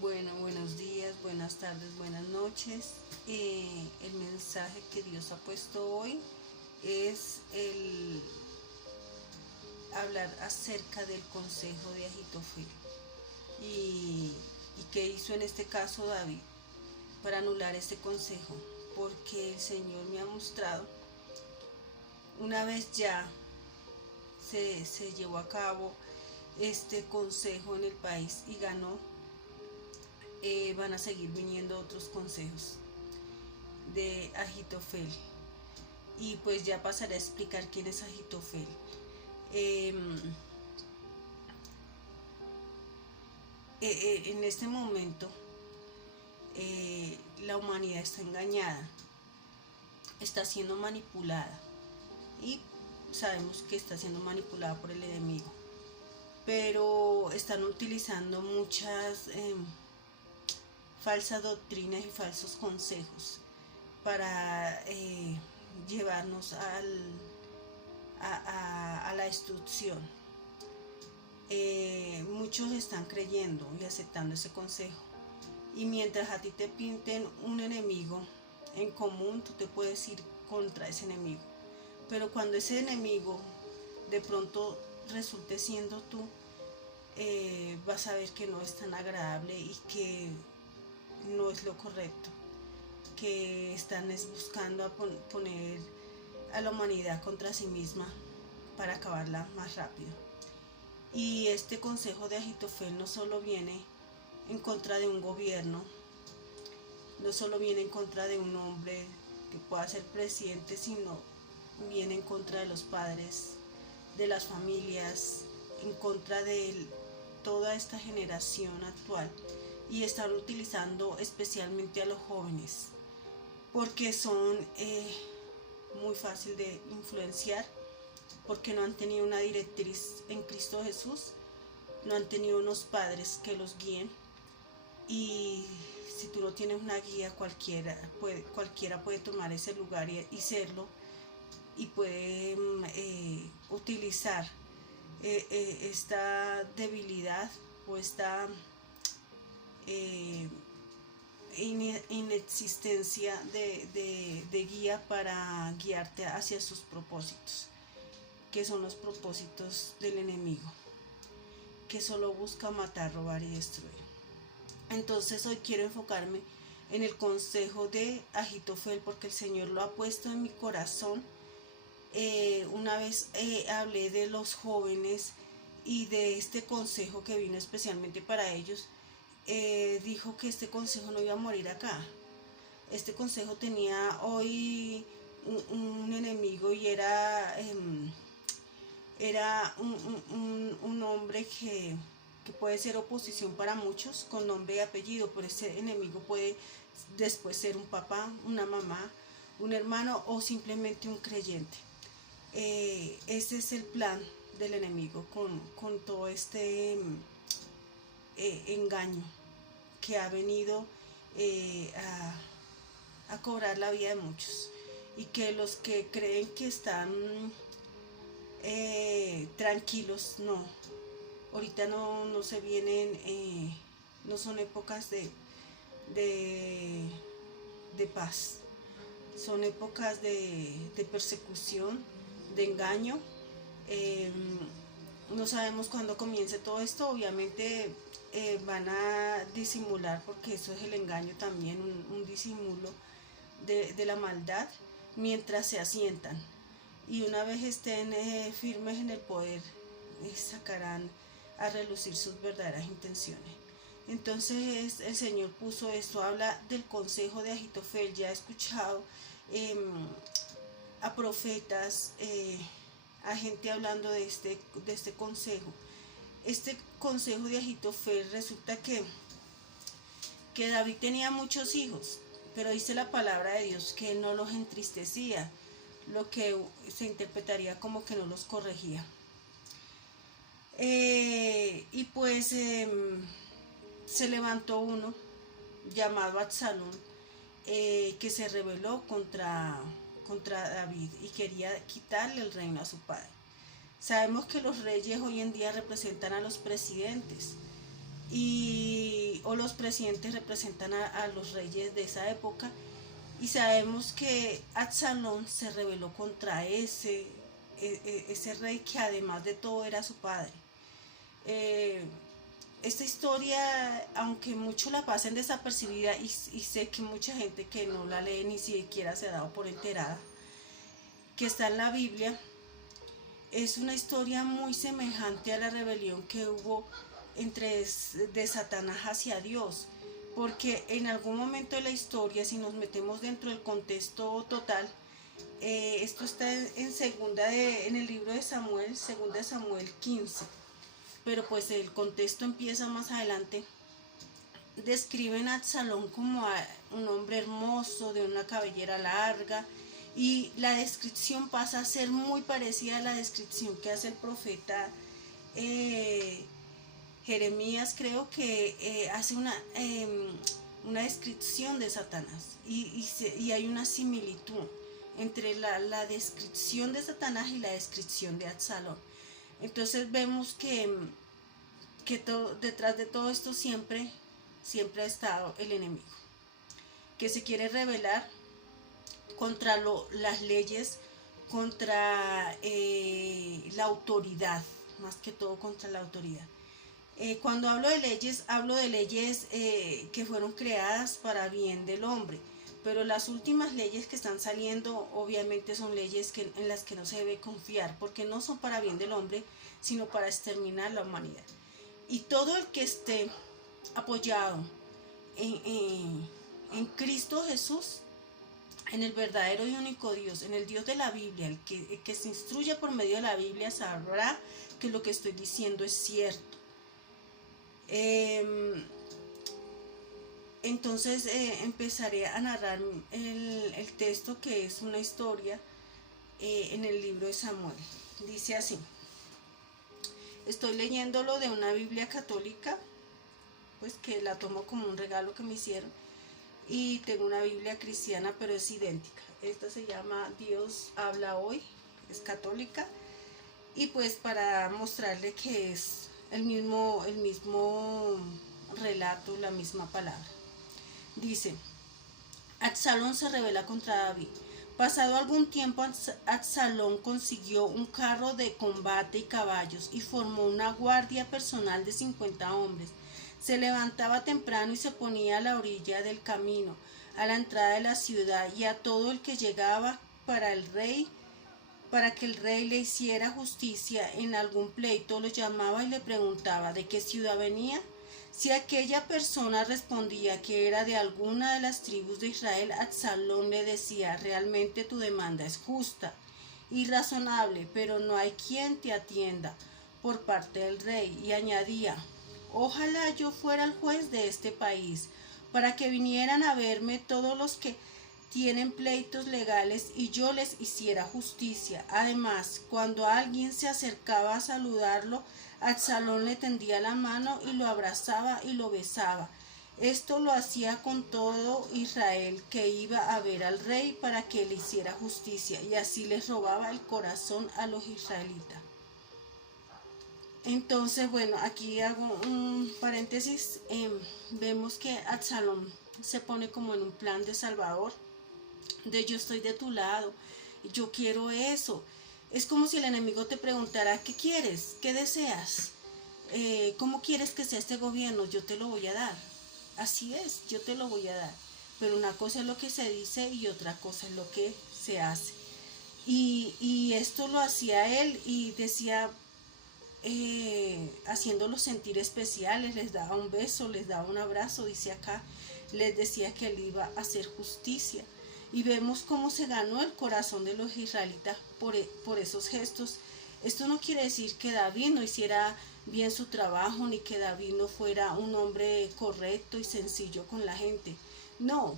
Bueno, buenos días, buenas tardes, buenas noches. El mensaje que Dios ha puesto hoy es el hablar acerca del consejo de Ahitofel. Y, y qué hizo en este caso David para anular este consejo, porque el Señor me ha mostrado, una vez ya se llevó a cabo este consejo en el país y ganó, van a seguir viniendo otros consejos de Ahitofel. Y pues ya pasaré a explicar quién es Ahitofel. En este momento la humanidad está engañada, está siendo manipulada y sabemos que está siendo manipulada por el enemigo, pero están utilizando muchas falsas doctrinas y falsos consejos para llevarnos a la destrucción. Muchos están creyendo y aceptando ese consejo, y mientras a ti te pinten un enemigo en común, tú te puedes ir contra ese enemigo, pero cuando ese enemigo de pronto resulte siendo tú, vas a ver que no es tan agradable y que no es lo correcto, que están buscando a poner a la humanidad contra sí misma para acabarla más rápido. Y este consejo de Ahitofel no solo viene en contra de un gobierno, no solo viene en contra de un hombre que pueda ser presidente, sino viene en contra de los padres, de las familias, en contra de toda esta generación actual, y están utilizando especialmente a los jóvenes porque son muy fácil de influenciar, porque no han tenido una directriz en Cristo Jesús, no han tenido unos padres que los guíen, y si tú no tienes una guía, cualquiera puede tomar ese lugar y serlo, y puede utilizar esta debilidad o esta inexistencia de guía para guiarte hacia sus propósitos, que son los propósitos del enemigo, que solo busca matar, robar y destruir. Entonces hoy quiero enfocarme en el consejo de Ahitofel, porque el Señor lo ha puesto en mi corazón. Una vez hablé de los jóvenes y de este consejo que vino especialmente para ellos. Dijo que este consejo no iba a morir acá. Este consejo tenía hoy un enemigo, y era un hombre que puede ser oposición para muchos, con nombre y apellido, pero ese enemigo puede después ser un papá, una mamá, un hermano o simplemente un creyente. Ese es el plan del enemigo con todo este engaño que ha venido a cobrar la vida de muchos, y que los que creen que están tranquilos, no, ahorita no se vienen, no son épocas de paz, son épocas de persecución, de engaño. No sabemos cuándo comience todo esto. Obviamente van a disimular, porque eso es el engaño también, un disimulo de la maldad, mientras se asientan, y una vez estén firmes en el poder, sacarán a relucir sus verdaderas intenciones. Entonces el Señor puso esto, habla del consejo de Ahitofel. Ya he escuchado a profetas, a gente hablando de este consejo. Este consejo de Ahitofel, resulta que David tenía muchos hijos, pero dice la palabra de Dios que él no los entristecía, lo que se interpretaría como que no los corregía. Y pues se levantó uno llamado Absalón, que se rebeló contra David y quería quitarle el reino a su padre. Sabemos que los reyes hoy en día representan a los presidentes, o todos los presidentes representan a los reyes de esa época, y sabemos que Absalón se rebeló contra ese rey que además de todo era su padre. Esta historia, aunque muchos la pasen desapercibida, y sé que mucha gente que no la lee ni siquiera se ha dado por enterada, que está en la Biblia, es una historia muy semejante a la rebelión que hubo de Satanás hacia Dios, porque en algún momento de la historia, si nos metemos dentro del contexto total, esto está en el libro de Samuel, 2 Samuel 15, pero pues el contexto empieza más adelante. Describen a Absalón como un hombre hermoso, de una cabellera larga, y la descripción pasa a ser muy parecida a la descripción que hace el profeta Jeremías, creo que hace una descripción de Satanás, y hay una similitud entre la descripción de Satanás y la descripción de Absalón. Entonces vemos que detrás de todo esto siempre ha estado el enemigo, que se quiere rebelar contra las leyes, contra la autoridad, más que todo contra la autoridad. Cuando hablo de leyes que fueron creadas para bien del hombre, pero las últimas leyes que están saliendo obviamente son leyes en las que no se debe confiar, porque no son para bien del hombre, sino para exterminar la humanidad. Y todo el que esté apoyado en Cristo Jesús, en el verdadero y único Dios, en el Dios de la Biblia, el que se instruye por medio de la Biblia, sabrá que lo que estoy diciendo es cierto. Entonces empezaré a narrar el texto, que es una historia en el libro de Samuel. Dice así: estoy leyéndolo de una Biblia católica, pues que la tomo como un regalo que me hicieron, y tengo una Biblia cristiana, pero es idéntica. Esta se llama Dios habla hoy, es católica, y pues para mostrarle que es el mismo relato, la misma palabra. Dice: Absalón se rebela contra David. Pasado algún tiempo, Absalón consiguió un carro de combate y caballos, y formó una guardia personal de 50 hombres. Se levantaba temprano y se ponía a la orilla del camino, a la entrada de la ciudad, y a todo el que llegaba para que el rey le hiciera justicia en algún pleito, lo llamaba y le preguntaba de qué ciudad venía. Si aquella persona respondía que era de alguna de las tribus de Israel, Absalón le decía: realmente tu demanda es justa y razonable, pero no hay quien te atienda por parte del rey. Y añadía: ojalá yo fuera el juez de este país, para que vinieran a verme todos los que tienen pleitos legales y yo les hiciera justicia. Además, cuando alguien se acercaba a saludarlo, Absalón le tendía la mano y lo abrazaba y lo besaba. Esto lo hacía con todo Israel que iba a ver al rey para que le hiciera justicia, y así les robaba el corazón a los israelitas. Entonces, bueno, aquí hago un paréntesis. Vemos que Absalón se pone como en un plan de salvador, de yo estoy de tu lado, yo quiero eso. Es como si el enemigo te preguntara: ¿qué quieres? ¿Qué deseas? ¿Cómo quieres que sea este gobierno? Yo te lo voy a dar. Así es, yo te lo voy a dar. Pero una cosa es lo que se dice y otra cosa es lo que se hace. Y esto lo hacía él, y decía, haciéndolos sentir especiales, les daba un beso, les daba un abrazo, dice acá, les decía que él iba a hacer justicia. Y vemos cómo se ganó el corazón de los israelitas por esos gestos. Esto no quiere decir que David no hiciera bien su trabajo, ni que David no fuera un hombre correcto y sencillo con la gente. No,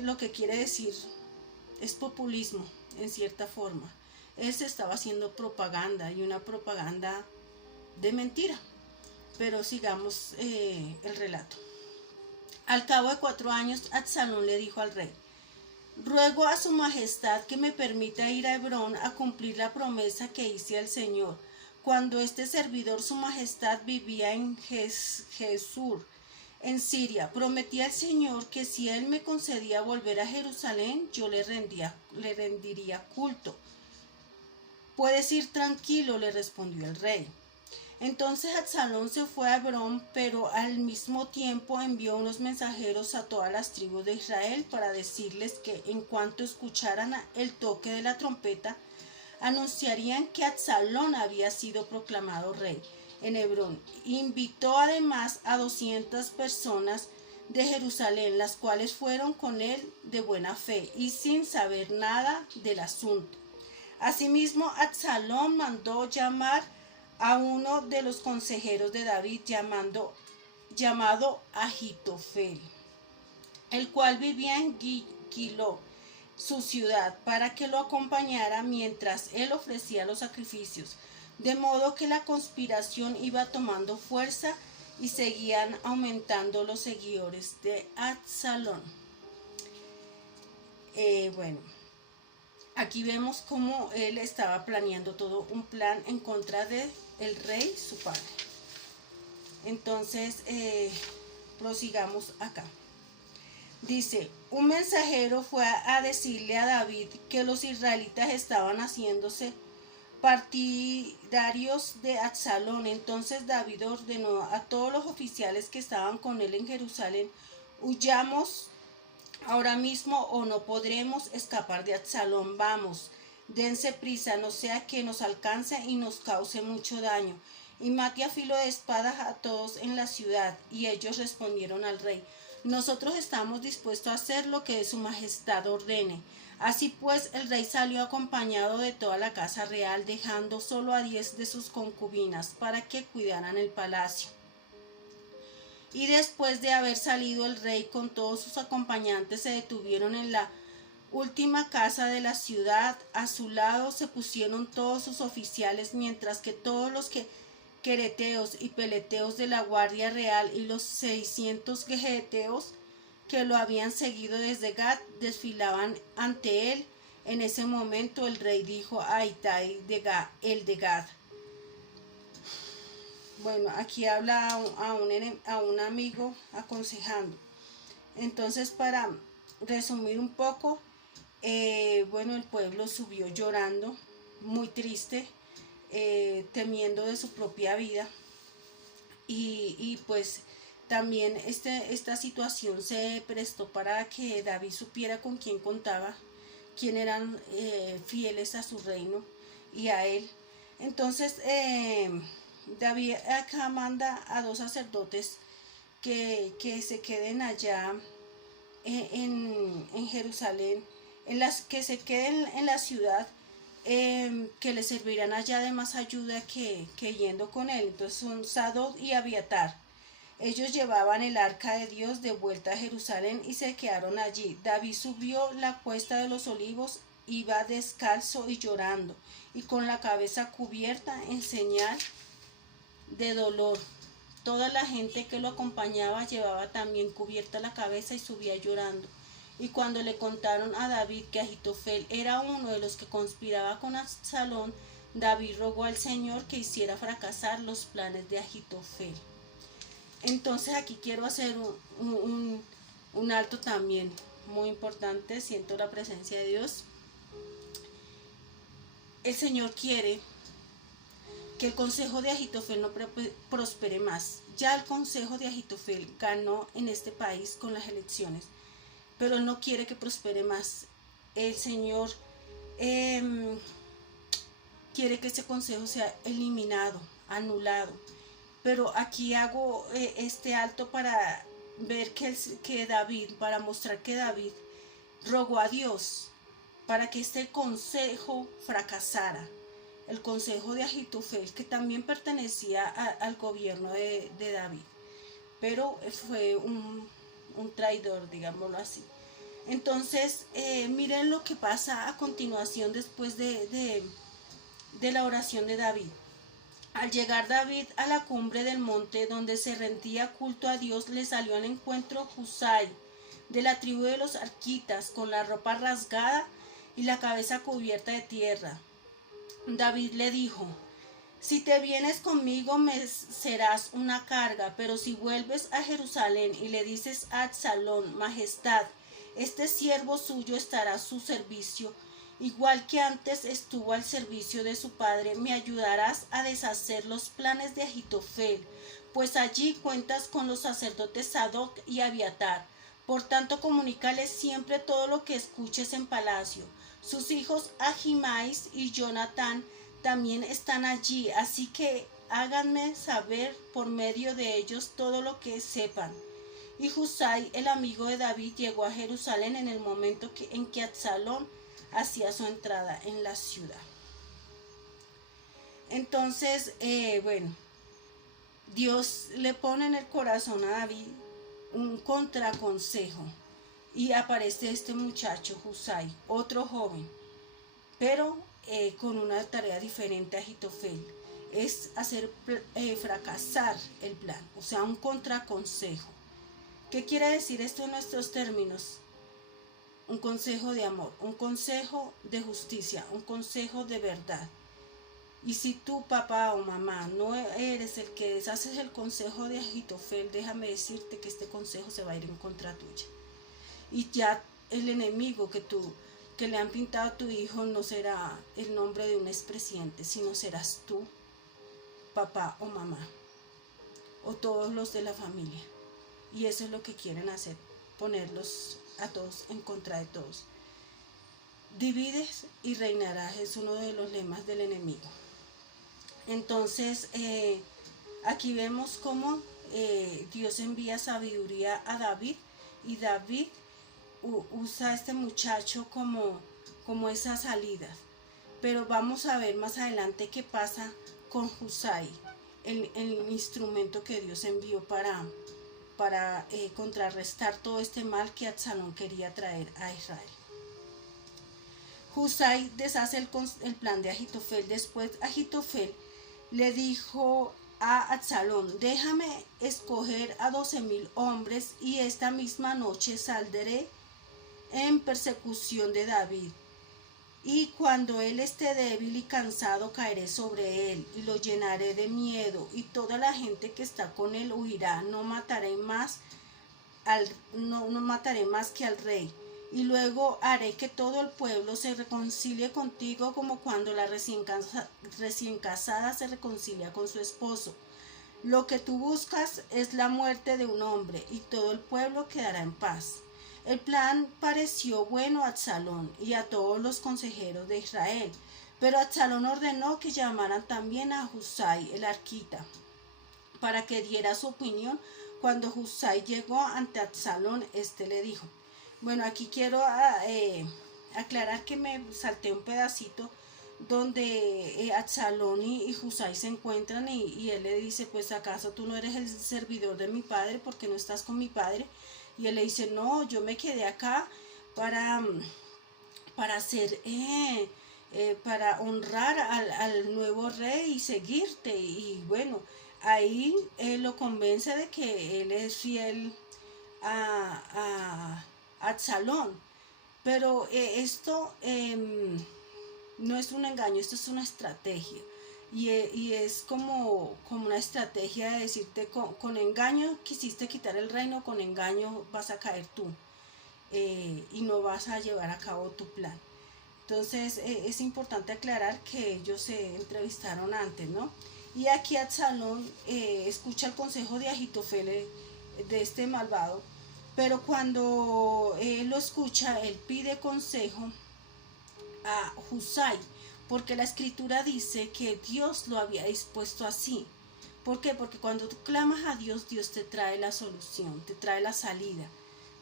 lo que quiere decir es populismo, en cierta forma. Él se estaba haciendo propaganda, y una propaganda de mentira. Pero sigamos el relato. Al cabo de 4 años, Absalón le dijo al rey: ruego a su majestad que me permita ir a Hebrón a cumplir la promesa que hice al Señor, cuando este servidor, su majestad, vivía en Gesur. en Siria. Prometí al Señor que si Él me concedía volver a Jerusalén, yo le rendiría culto. Puedes ir tranquilo, le respondió el rey. Entonces Absalón se fue a Hebrón, pero al mismo tiempo envió unos mensajeros a todas las tribus de Israel para decirles que en cuanto escucharan el toque de la trompeta, anunciarían que Absalón había sido proclamado rey en Hebrón. Invitó además a 200 personas de Jerusalén, las cuales fueron con él de buena fe y sin saber nada del asunto. Asimismo, Absalón mandó llamar a uno de los consejeros de David llamado Ahitofel, el cual vivía en Gilo, su ciudad, para que lo acompañara mientras él ofrecía los sacrificios, de modo que la conspiración iba tomando fuerza y seguían aumentando los seguidores de Absalón. Aquí vemos cómo él estaba planeando todo un plan en contra de el rey, su padre. Entonces, prosigamos acá. Dice, un mensajero fue a decirle a David que los israelitas estaban haciéndose partidarios de Absalón. Entonces David ordenó a todos los oficiales que estaban con él en Jerusalén, huyamos ahora mismo o no podremos escapar de Absalón. Vamos, dense prisa, no sea que nos alcance y nos cause mucho daño, y mate a filo de espadas a todos en la ciudad. Y ellos respondieron al rey, nosotros estamos dispuestos a hacer lo que su majestad ordene. Así pues, el rey salió acompañado de toda la casa real, dejando solo a 10 de sus concubinas para que cuidaran el palacio. Y después de haber salido el rey con todos sus acompañantes, se detuvieron en la última casa de la ciudad. A su lado se pusieron todos sus oficiales, mientras que todos los quereteos y peleteos de la guardia real y los 600 geteos que lo habían seguido desde Gat desfilaban ante él. En ese momento el rey dijo a Itai el de Gad. Bueno, aquí habla a un amigo aconsejando. Entonces, para resumir un poco, el pueblo subió llorando, muy triste, temiendo de su propia vida. Y pues también esta situación se prestó para que David supiera con quién contaba, quién eran fieles a su reino y a él. Entonces, David acá manda a 2 sacerdotes que se queden allá en Jerusalén, que se queden en la ciudad, que le servirán allá de más ayuda que yendo con él. Entonces son Sadoc y Abiatar. Ellos llevaban el arca de Dios de vuelta a Jerusalén y se quedaron allí. David subió la cuesta de los olivos, iba descalzo y llorando, y con la cabeza cubierta en señal de dolor. Toda la gente que lo acompañaba llevaba también cubierta la cabeza y subía llorando. Y cuando le contaron a David que Ahitofel era uno de los que conspiraba con Absalón, David rogó al Señor que hiciera fracasar los planes de Ahitofel. Entonces aquí quiero hacer un alto también muy importante. Siento la presencia de Dios. El Señor quiere que el consejo de Ahitofel no prospere más. Ya el consejo de Ahitofel ganó en este país con las elecciones, pero él no quiere que prospere más. El Señor quiere que ese consejo sea eliminado, anulado. Pero aquí hago este alto para ver que David, para mostrar que David rogó a Dios para que este consejo fracasara. El consejo de Ahitofel, que también pertenecía al gobierno de David, pero fue un traidor, digámoslo así. Entonces, miren lo que pasa a continuación después de la oración de David. Al llegar David a la cumbre del monte donde se rendía culto a Dios, le salió al encuentro Husai, de la tribu de los arquitas, con la ropa rasgada y la cabeza cubierta de tierra. David le dijo, Si te vienes conmigo me serás una carga, pero si vuelves a Jerusalén y le dices a Absalón, Majestad, este siervo suyo estará a su servicio, igual que antes estuvo al servicio de su padre, me ayudarás a deshacer los planes de Ahitofel, pues allí cuentas con los sacerdotes Sadoc y Abiatar. Por tanto, comunícales siempre todo lo que escuches en palacio. Sus hijos Ahimaís y Jonatán también están allí, así que háganme saber por medio de ellos todo lo que sepan. Y Husai, el amigo de David, llegó a Jerusalén en el momento en que Absalón hacía su entrada en la ciudad. Entonces, bueno, Dios le pone en el corazón a David un contraconsejo y aparece este muchacho Husai, otro joven, pero con una tarea diferente a Ahitofel, es hacer fracasar el plan, o sea, un contraconsejo. ¿Qué quiere decir esto en nuestros términos? Un consejo de amor, un consejo de justicia, un consejo de verdad. Y si tú, papá o mamá, no eres el que deshaces el consejo de Ahitofel, déjame decirte que este consejo se va a ir en contra tuya. Y ya el enemigo que le han pintado a tu hijo no será el nombre de un expresidente, sino serás tú, papá o mamá, o todos los de la familia. Y eso es lo que quieren hacer, ponerlos a todos en contra de todos. Divides y reinarás es uno de los lemas del enemigo. Entonces, aquí vemos cómo Dios envía sabiduría a David y David usa a este muchacho como esa salida. Pero vamos a ver más adelante qué pasa con Husai, el instrumento que Dios envió para contrarrestar todo este mal que Absalón quería traer a Israel. Husai deshace el plan de Ahitofel. Después Ahitofel le dijo a Absalón, déjame escoger a 12,000 hombres y esta misma noche saldré en persecución de David. Y cuando él esté débil y cansado, caeré sobre él y lo llenaré de miedo, y toda la gente que está con él huirá. No mataré más que al rey. Y luego haré que todo el pueblo se reconcilie contigo, como cuando la recién casada se reconcilia con su esposo. Lo que tú buscas es la muerte de un hombre, y todo el pueblo quedará en paz. El plan pareció bueno a Absalón y a todos los consejeros de Israel, pero Absalón ordenó que llamaran también a Husai el arquita, para que diera su opinión. Cuando Husai llegó ante Absalón, este le dijo, bueno, aquí quiero aclarar que me salté un pedacito donde Absalón y Husai se encuentran y él le dice, pues acaso tú no eres el servidor de mi padre, porque no estás con mi padre. Y él le dice, no, yo me quedé acá para hacer, para honrar al nuevo rey y seguirte. Y bueno, ahí lo convence de que él es fiel a Absalón. Pero esto no es un engaño, esto es una estrategia. Y es como una estrategia de decirte, con engaño quisiste quitar el reino, con engaño vas a caer tú, y no vas a llevar a cabo tu plan. Entonces es importante aclarar que ellos se entrevistaron antes, ¿no? Y aquí Absalón escucha el consejo de Ahitofel, de este malvado, pero cuando él lo escucha, él pide consejo a Husai, porque la escritura dice que Dios lo había dispuesto así. ¿Por qué? Porque cuando tú clamas a Dios, Dios te trae la solución, te trae la salida.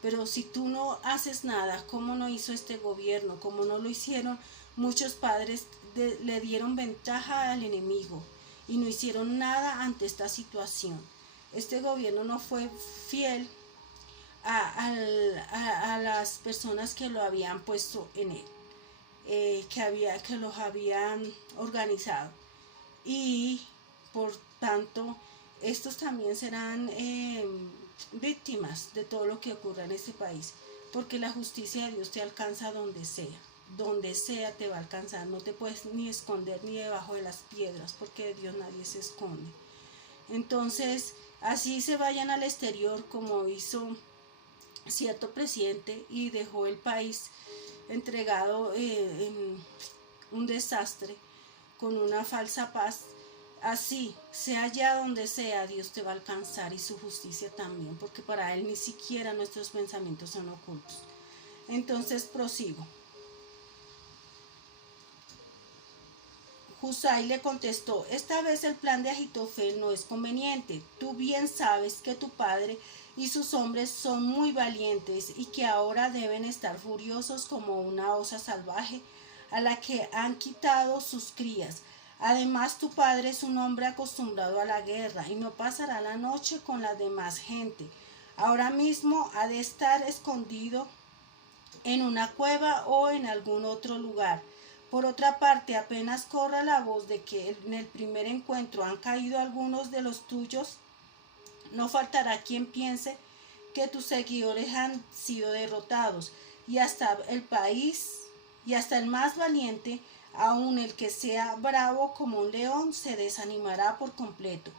Pero si tú no haces nada, como no hizo este gobierno, como no lo hicieron muchos padres, le dieron ventaja al enemigo y no hicieron nada ante esta situación. Este gobierno no fue fiel a las personas que lo habían puesto en él. Que los habían organizado, y por tanto estos también serán víctimas de todo lo que ocurra en este país, porque la justicia de Dios te alcanza donde sea. donde sea te va a alcanzar. No te puedes ni esconder ni debajo de las piedras, porque de Dios nadie se esconde. Entonces, así se vayan al exterior, como hizo cierto presidente y dejó el país entregado en un desastre, con una falsa paz. Así, sea allá donde sea, Dios te va a alcanzar, y su justicia también, porque para Él ni siquiera nuestros pensamientos son ocultos. Entonces prosigo. Husai le contestó: esta vez el plan de Ahitofel no es conveniente. Tú bien sabes que tu padre y sus hombres son muy valientes y que ahora deben estar furiosos como una osa salvaje a la que han quitado sus crías. Además, tu padre es un hombre acostumbrado a la guerra y no pasará la noche con la demás gente. Ahora mismo ha de estar escondido en una cueva o en algún otro lugar. Por otra parte, apenas corra la voz de que en el primer encuentro han caído algunos de los tuyos, no faltará quien piense que tus seguidores han sido derrotados, y hasta el país, y hasta el más valiente, aun el que sea bravo como un león, se desanimará por completo,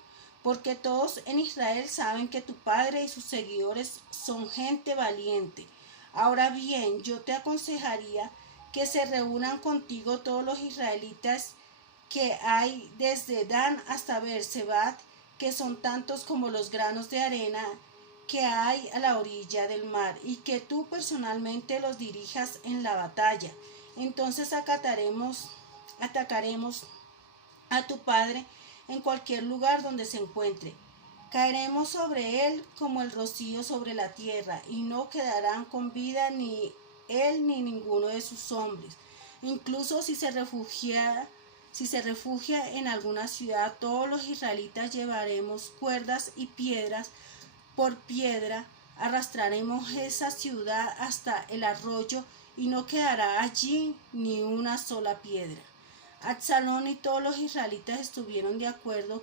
porque todos en Israel saben que tu padre y sus seguidores son gente valiente. Ahora bien, yo te aconsejaría que se reúnan contigo todos los israelitas que hay desde Dan hasta Beersebat, que son tantos como los granos de arena que hay a la orilla del mar, y que tú personalmente los dirijas en la batalla. Entonces atacaremos a tu padre en cualquier lugar donde se encuentre. Caeremos sobre él como el rocío sobre la tierra, y no quedarán con vida ni él ni ninguno de sus hombres. Incluso si se refugia en alguna ciudad, todos los israelitas llevaremos cuerdas y piedras por piedra, arrastraremos esa ciudad hasta el arroyo y no quedará allí ni una sola piedra. Absalón y todos los israelitas estuvieron de acuerdo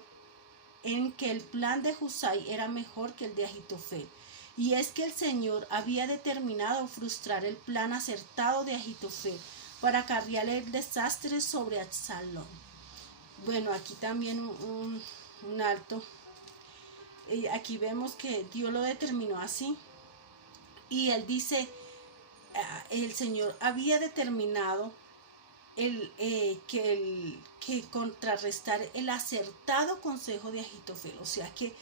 en que el plan de Husai era mejor que el de Ahitofel, y es que el Señor había determinado frustrar el plan acertado de Ahitofel para acarrear el desastre sobre Absalón. Bueno, aquí también un alto. Aquí vemos que Dios lo determinó así, y él dice, el Señor había determinado que contrarrestar el acertado consejo de Ahitofel. O sea que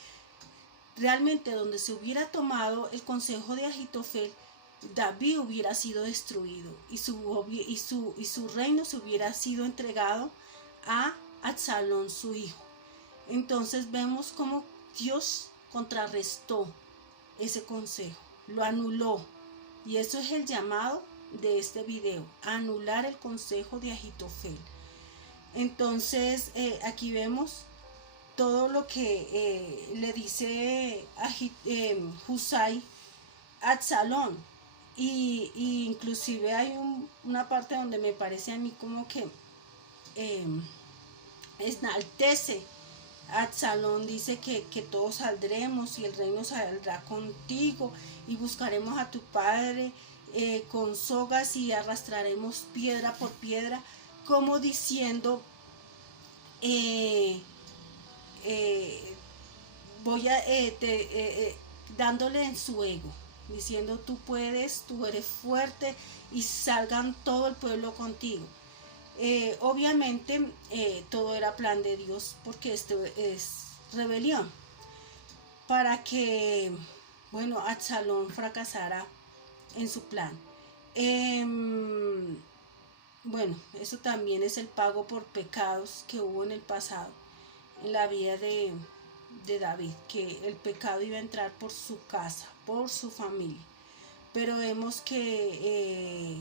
realmente donde se hubiera tomado el consejo de Ahitofel, David hubiera sido destruido y su reino se hubiera sido entregado a Absalón, su hijo. Entonces vemos cómo Dios contrarrestó ese consejo, lo anuló, y eso es el llamado de este video: anular el consejo de Ahitofel. Entonces aquí vemos todo lo que le dice Husai a Absalón, y inclusive hay una parte donde me parece a mí como que enaltece a Absalón. Dice que todos saldremos y el reino saldrá contigo, y buscaremos a tu padre con sogas y arrastraremos piedra por piedra, como diciendo, dándole en su ego, diciendo: tú puedes, tú eres fuerte, y salgan todo el pueblo contigo. Obviamente todo era plan de Dios, porque esto es rebelión, para que, bueno, Absalón fracasara en su plan. Bueno, eso también es el pago por pecados que hubo en el pasado, en la vida de David, que el pecado iba a entrar por su casa, por su familia. Pero vemos que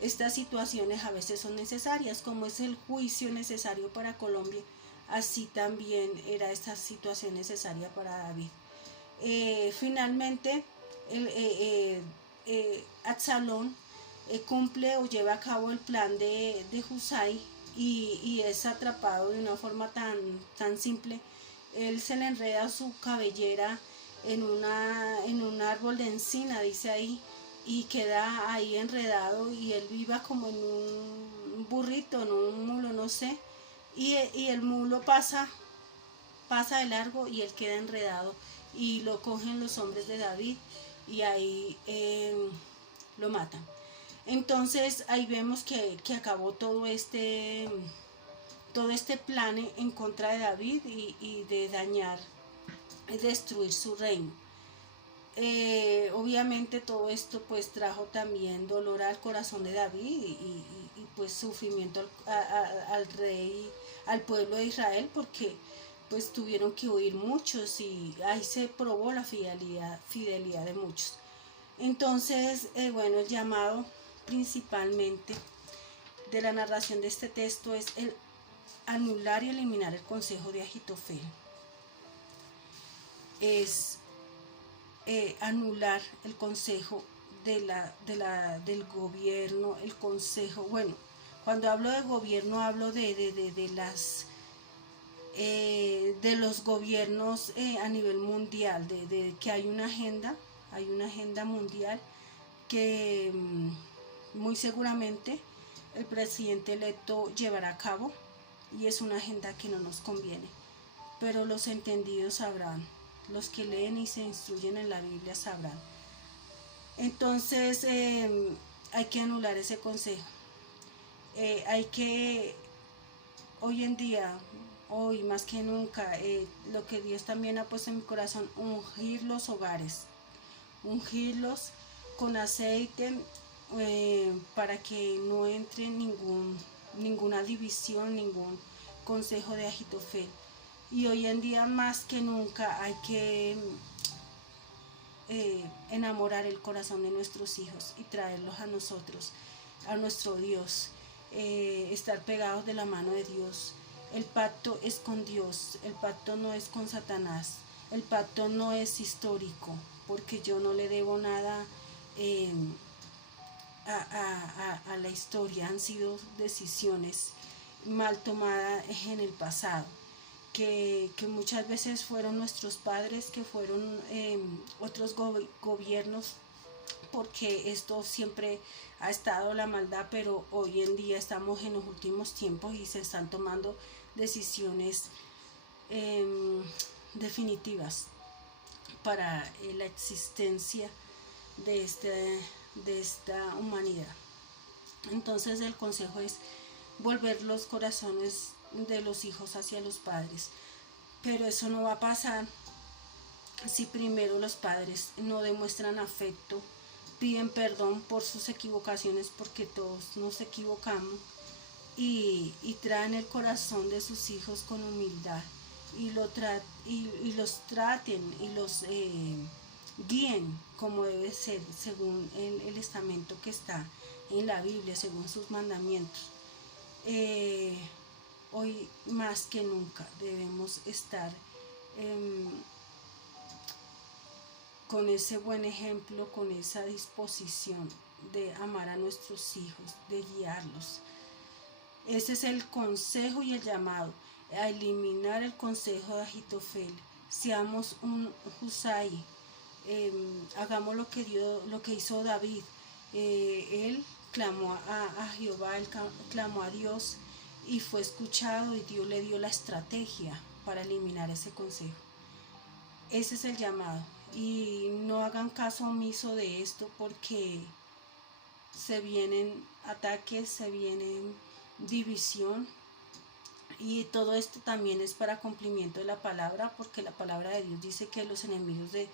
estas situaciones a veces son necesarias, como es el juicio necesario para Colombia, así también era esta situación necesaria para David. Finalmente, Absalón cumple o lleva a cabo el plan de Husai, y es atrapado de una forma tan simple. Él se le enreda su cabellera en un árbol de encina, dice ahí, y queda ahí enredado y él iba como en un burrito, en un mulo, no sé, y el mulo pasa de largo y él queda enredado y lo cogen los hombres de David y ahí lo matan. Entonces ahí vemos que acabó todo este plan en contra de David y de dañar y destruir su reino. Obviamente todo esto pues trajo también dolor al corazón de David y pues sufrimiento al rey, al pueblo de Israel, porque pues tuvieron que huir muchos y ahí se probó la fidelidad de muchos. Entonces, bueno, el llamado principalmente de la narración de este texto es el anular y eliminar el consejo de Ahitofel. Es anular el consejo del gobierno, el consejo, bueno, cuando hablo de gobierno hablo de los gobiernos a nivel mundial, de que hay una agenda mundial que muy seguramente el presidente electo llevará a cabo, y es una agenda que no nos conviene, pero los entendidos sabrán, los que leen y se instruyen en la Biblia sabrán. Entonces hay que anular ese consejo. Hay que, hoy en día, hoy más que nunca, lo que Dios también ha puesto en mi corazón, ungir los hogares, ungirlos con aceite para que no entre ninguna división, ningún consejo de Ahitofel. Y hoy en día más que nunca hay que enamorar el corazón de nuestros hijos y traerlos a nosotros, a nuestro Dios, estar pegados de la mano de Dios. El pacto es con Dios, el pacto no es con Satanás, el pacto no es histórico, porque yo no le debo nada a la historia. Han sido decisiones mal tomadas en el pasado, que muchas veces fueron nuestros padres, que fueron otros gobiernos, porque esto siempre ha estado la maldad, pero hoy en día estamos en los últimos tiempos y se están tomando decisiones definitivas para la existencia de esta humanidad. Entonces el consejo es volver los corazones de los hijos hacia los padres, pero eso no va a pasar si primero los padres no demuestran afecto, piden perdón por sus equivocaciones, porque todos nos equivocamos, y traen el corazón de sus hijos con humildad y los traten y los guíen como debe ser, según el estamento que está en la Biblia, según sus mandamientos. Hoy más que nunca debemos estar con ese buen ejemplo, con esa disposición de amar a nuestros hijos, de guiarlos. Ese es el consejo y el llamado, a eliminar el consejo de Ahitofel. Seamos un Husai, hagamos lo que hizo David. Él clamó a Jehová, él clamó a Dios y fue escuchado, y Dios le dio la estrategia para eliminar ese consejo. Ese es el llamado, y no hagan caso omiso de esto, porque se vienen ataques, se vienen división, y todo esto también es para cumplimiento de la palabra, porque la palabra de Dios dice que los enemigos de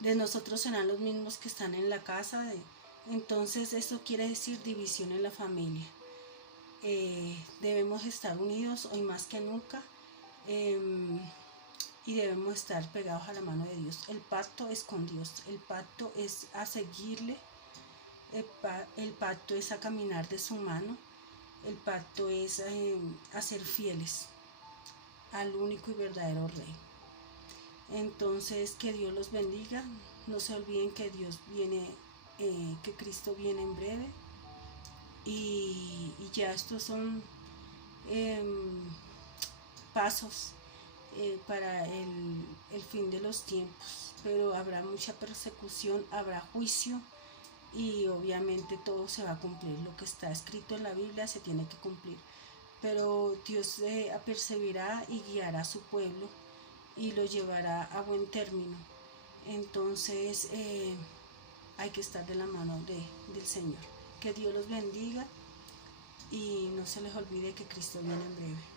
nosotros serán los mismos que están en la casa. Entonces eso quiere decir división en la familia. Debemos estar unidos hoy más que nunca, y debemos estar pegados a la mano de Dios. El pacto es con Dios, el pacto es a seguirle, el pacto es a caminar de su mano, el pacto es a ser fieles al único y verdadero Rey. Entonces, que Dios los bendiga. No se olviden que Dios viene, que Cristo viene en breve, y ya estos son pasos para el fin de los tiempos, pero habrá mucha persecución, habrá juicio y obviamente todo se va a cumplir. Lo que está escrito en la Biblia se tiene que cumplir, pero Dios apercibirá y guiará a su pueblo y lo llevará a buen término. Entonces hay que estar de la mano del Señor. Que Dios los bendiga y no se les olvide que Cristo viene en breve.